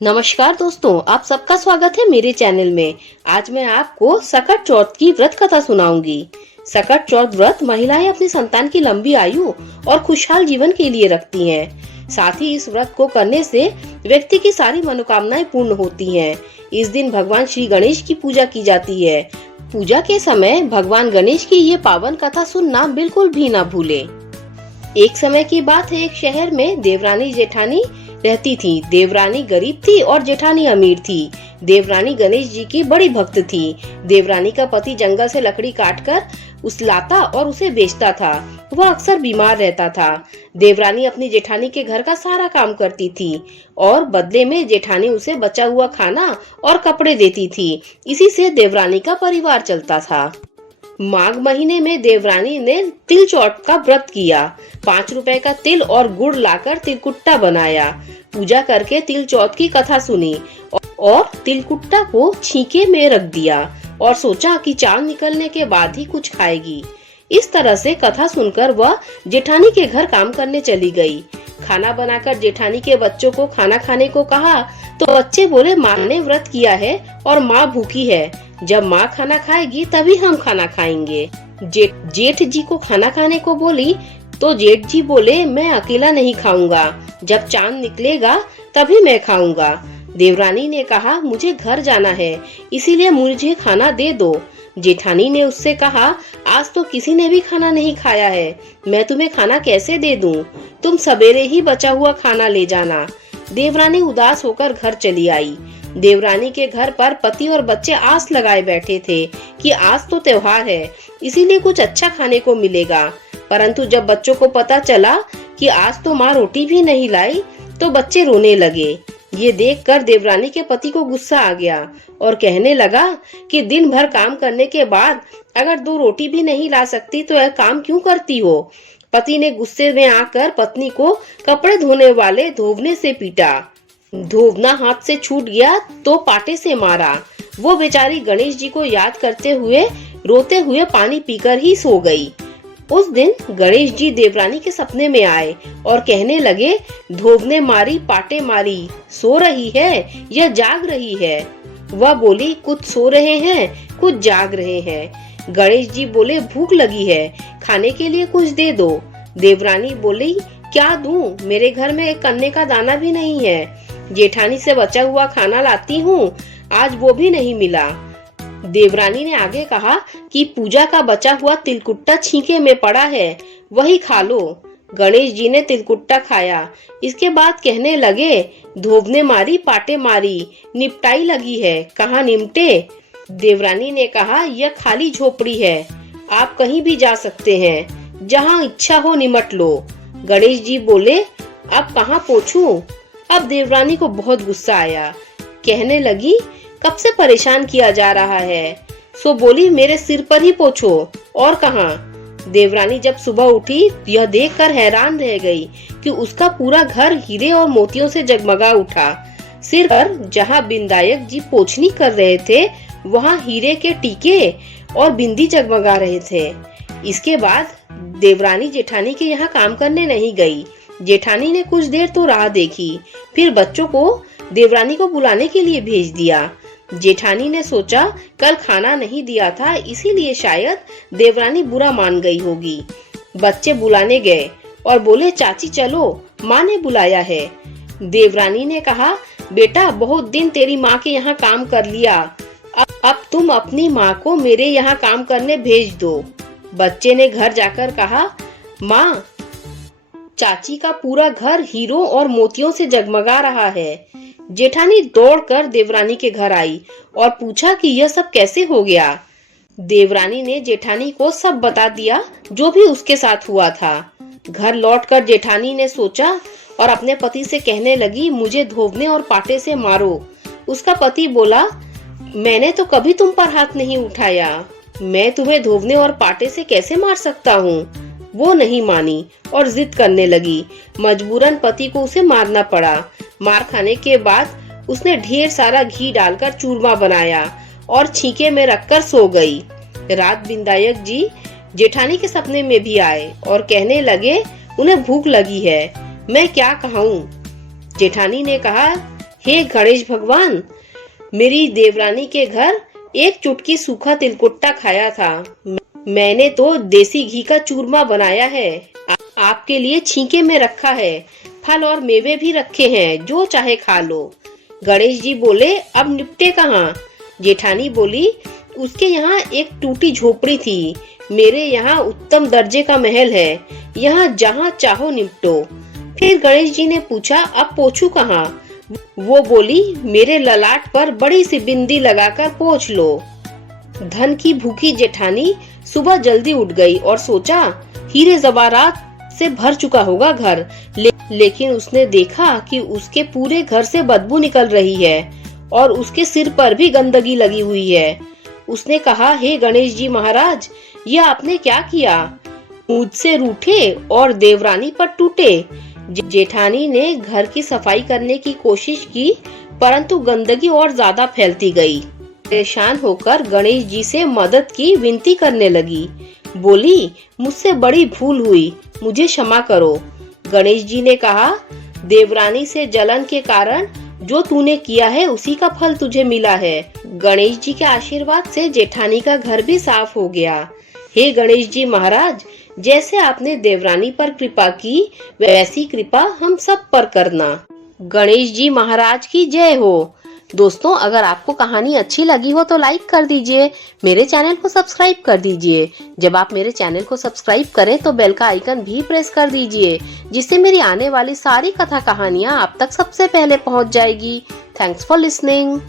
नमस्कार दोस्तों, आप सबका स्वागत है मेरे चैनल में। आज मैं आपको सकट चौथ की व्रत कथा सुनाऊंगी। सकट चौथ व्रत महिलाएं अपनी संतान की लंबी आयु और खुशहाल जीवन के लिए रखती हैं। साथ ही इस व्रत को करने से व्यक्ति की सारी मनोकामनाएं पूर्ण होती हैं। इस दिन भगवान श्री गणेश की पूजा की जाती है। पूजा के समय भगवान गणेश की ये पावन कथा सुनना बिल्कुल भी न भूलें। एक समय की बात है, एक शहर में देवरानी जेठानी रहती थी। देवरानी गरीब थी और जेठानी अमीर थी। देवरानी गणेश जी की बड़ी भक्त थी। देवरानी का पति जंगल से लकड़ी काटकर उस लाता और उसे बेचता था। वह अक्सर बीमार रहता था। देवरानी अपनी जेठानी के घर का सारा काम करती थी और बदले में जेठानी उसे बचा हुआ खाना और कपड़े देती थी। इसी से देवरानी का परिवार चलता था। माघ महीने में देवरानी ने तिल चौथ का व्रत किया। 5 रुपए का तिल और गुड़ लाकर तिलकुट्टा बनाया। पूजा करके तिल चौथ की कथा सुनी और तिलकुट्टा को छीके में रख दिया और सोचा कि चांद निकलने के बाद ही कुछ खाएगी। इस तरह से कथा सुनकर वह जेठानी के घर काम करने चली गई। खाना बनाकर जेठानी के बच्चों को खाना खाने को कहा तो बच्चे बोले, माँ ने व्रत किया है और माँ भूखी है। जब माँ खाना खाएगी तभी हम खाना खाएंगे। जेठ जी को खाना खाने को बोली तो जेठ जी बोले, मैं अकेला नहीं खाऊंगा, जब चांद निकलेगा तभी मैं खाऊंगा। देवरानी ने कहा, मुझे घर जाना है, इसीलिए मुझे खाना दे दो। जेठानी ने उससे कहा, आज तो किसी ने भी खाना नहीं खाया है, मैं तुम्हें खाना कैसे दे दूं? तुम सवेरे ही बचा हुआ खाना ले जाना। देवरानी उदास होकर घर चली आई। देवरानी के घर पर पति और बच्चे आस लगाए बैठे थे कि आज तो त्योहार है, इसीलिए कुछ अच्छा खाने को मिलेगा। परंतु जब बच्चों को पता चला कि आज तो माँ रोटी भी नहीं लाई तो बच्चे रोने लगे। ये देखकर देवरानी के पति को गुस्सा आ गया और कहने लगा कि दिन भर काम करने के बाद अगर 2 रोटी भी नहीं ला सकती तो यह काम क्यों करती हो? पति ने गुस्से में आकर पत्नी को कपड़े धोने वाले धोवने से पीटा। धोवना हाथ से छूट गया तो पाटे से मारा। वो बेचारी गणेश जी को याद करते हुए रोते हुए पानी पीकर ही सो गई। उस दिन गणेश जी देवरानी के सपने में आए और कहने लगे, धोवने मारी पाटे मारी, सो रही है या जाग रही है? वह बोली, कुछ सो रहे हैं कुछ जाग रहे हैं। गणेश जी बोले, भूख लगी है, खाने के लिए कुछ दे दो। देवरानी बोली, क्या दूं? मेरे घर में एक कन्ने का दाना भी नहीं है। जेठानी से बचा हुआ खाना लाती हूँ, आज वो भी नहीं मिला। देवरानी ने आगे कहा कि पूजा का बचा हुआ तिलकुट्टा छींके में पड़ा है, वही खा लो। गणेश जी ने तिलकुट्टा खाया। इसके बाद कहने लगे, धोबने मारी पाटे मारी, निपटाई लगी है, कहाँ निमटे? देवरानी ने कहा, यह खाली झोपड़ी है, आप कहीं भी जा सकते हैं, जहाँ इच्छा हो निमट लो। गणेश जी बोले, अब कहाँ पोंछूं? अब देवरानी को बहुत गुस्सा आया। कहने लगी, कब से परेशान किया जा रहा है? सो बोली, मेरे सिर पर ही पोंछो, और कहाँ? देवरानी जब सुबह उठी यह देखकर हैरान रह गई कि उसका पूरा घर हीरे और मोतियों से जगमगा उठा। सिर पर जहाँ बिंदायक जी पोंछनी कर रहे थे वहाँ हीरे के टीके और बिंदी जगमगा रहे थे। इसके बाद देवरानी जेठानी के यहाँ काम करने नहीं गई। जेठानी ने कुछ देर तो राह देखी, फिर बच्चों को देवरानी को बुलाने के लिए भेज दिया। जेठानी ने सोचा कल खाना नहीं दिया था, इसीलिए शायद देवरानी बुरा मान गई होगी। बच्चे बुलाने गए और बोले, चाची चलो, माँ ने बुलाया है। देवरानी ने कहा, बेटा बहुत दिन तेरी माँ के यहाँ काम कर लिया, अब तुम अपनी माँ को मेरे यहाँ काम करने भेज दो। बच्चे ने घर जाकर कहा, माँ, चाची का पूरा घर हीरों और मोतियों से जगमगा रहा है। जेठानी दौड़कर देवरानी के घर आई और पूछा कि यह सब कैसे हो गया। देवरानी ने जेठानी को सब बता दिया जो भी उसके साथ हुआ था। घर लौटकर जेठानी ने सोचा और अपने पति से कहने लगी, मुझे धोवने और पाटे से मारो। उसका पति बोला, मैंने तो कभी तुम पर हाथ नहीं उठाया, मैं तुम्हें धोवने और पाटे से कैसे मार सकता हूँ? वो नहीं मानी और जिद करने लगी। मजबूरन पति को उसे मारना पड़ा। मार खाने के बाद उसने ढेर सारा घी डालकर चूरमा बनाया और छींके में रखकर सो गई। रात बिंदायक जी जेठानी के सपने में भी आए और कहने लगे, उन्हें भूख लगी है, मैं क्या कहूँ? जेठानी ने कहा, हे गणेश भगवान, मेरी देवरानी के घर एक चुटकी सूखा तिलकुट्टा खाया था। मैंने तो देसी घी का चूरमा बनाया है। आपके लिए छींके में रखा है। फल और मेवे भी रखे हैं, जो चाहे खा लो। गणेश जी बोले, अब निपटे कहाँ? जेठानी बोली, उसके यहाँ एक टूटी झोपड़ी थी। मेरे यहाँ उत्तम दर्जे का महल है। यहाँ जहाँ चाहो निपटो। फिर गणेश जी ने पूछा, अब पोछू कहाँ? वो बोली, मेरे ललाट पर बड़ी सी बिंदी लगाकर पोंछ लो। धन की भूखी जेठानी सुबह जल्दी उठ गई और सोचा, हीरे जवाहरात से भर चुका होगा घर। लेकिन उसने देखा कि उसके पूरे घर से बदबू निकल रही है और उसके सिर पर भी गंदगी लगी हुई है। उसने कहा, हे गणेश जी महाराज, ये आपने क्या किया? मुझसे रूठे और देवरानी पर टूटे। जेठानी ने घर की सफाई करने की कोशिश की, परंतु गंदगी और ज्यादा फैलती गई। परेशान होकर गणेश जी से मदद की विनती करने लगी। बोली, मुझसे बड़ी भूल हुई, मुझे क्षमा करो। गणेश जी ने कहा, देवरानी से जलन के कारण जो तूने किया है उसी का फल तुझे मिला है। गणेश जी के आशीर्वाद से जेठानी का घर भी साफ हो गया। हे गणेश जी महाराज, जैसे आपने देवरानी पर कृपा की, वैसी कृपा हम सब पर करना। गणेश जी महाराज की जय हो। दोस्तों, अगर आपको कहानी अच्छी लगी हो तो लाइक कर दीजिए, मेरे चैनल को सब्सक्राइब कर दीजिए। जब आप मेरे चैनल को सब्सक्राइब करें तो बेल का आइकन भी प्रेस कर दीजिए, जिससे मेरी आने वाली सारी कथा कहानियाँ आप तक सबसे पहले पहुँच जाएगी। Thanks for listening.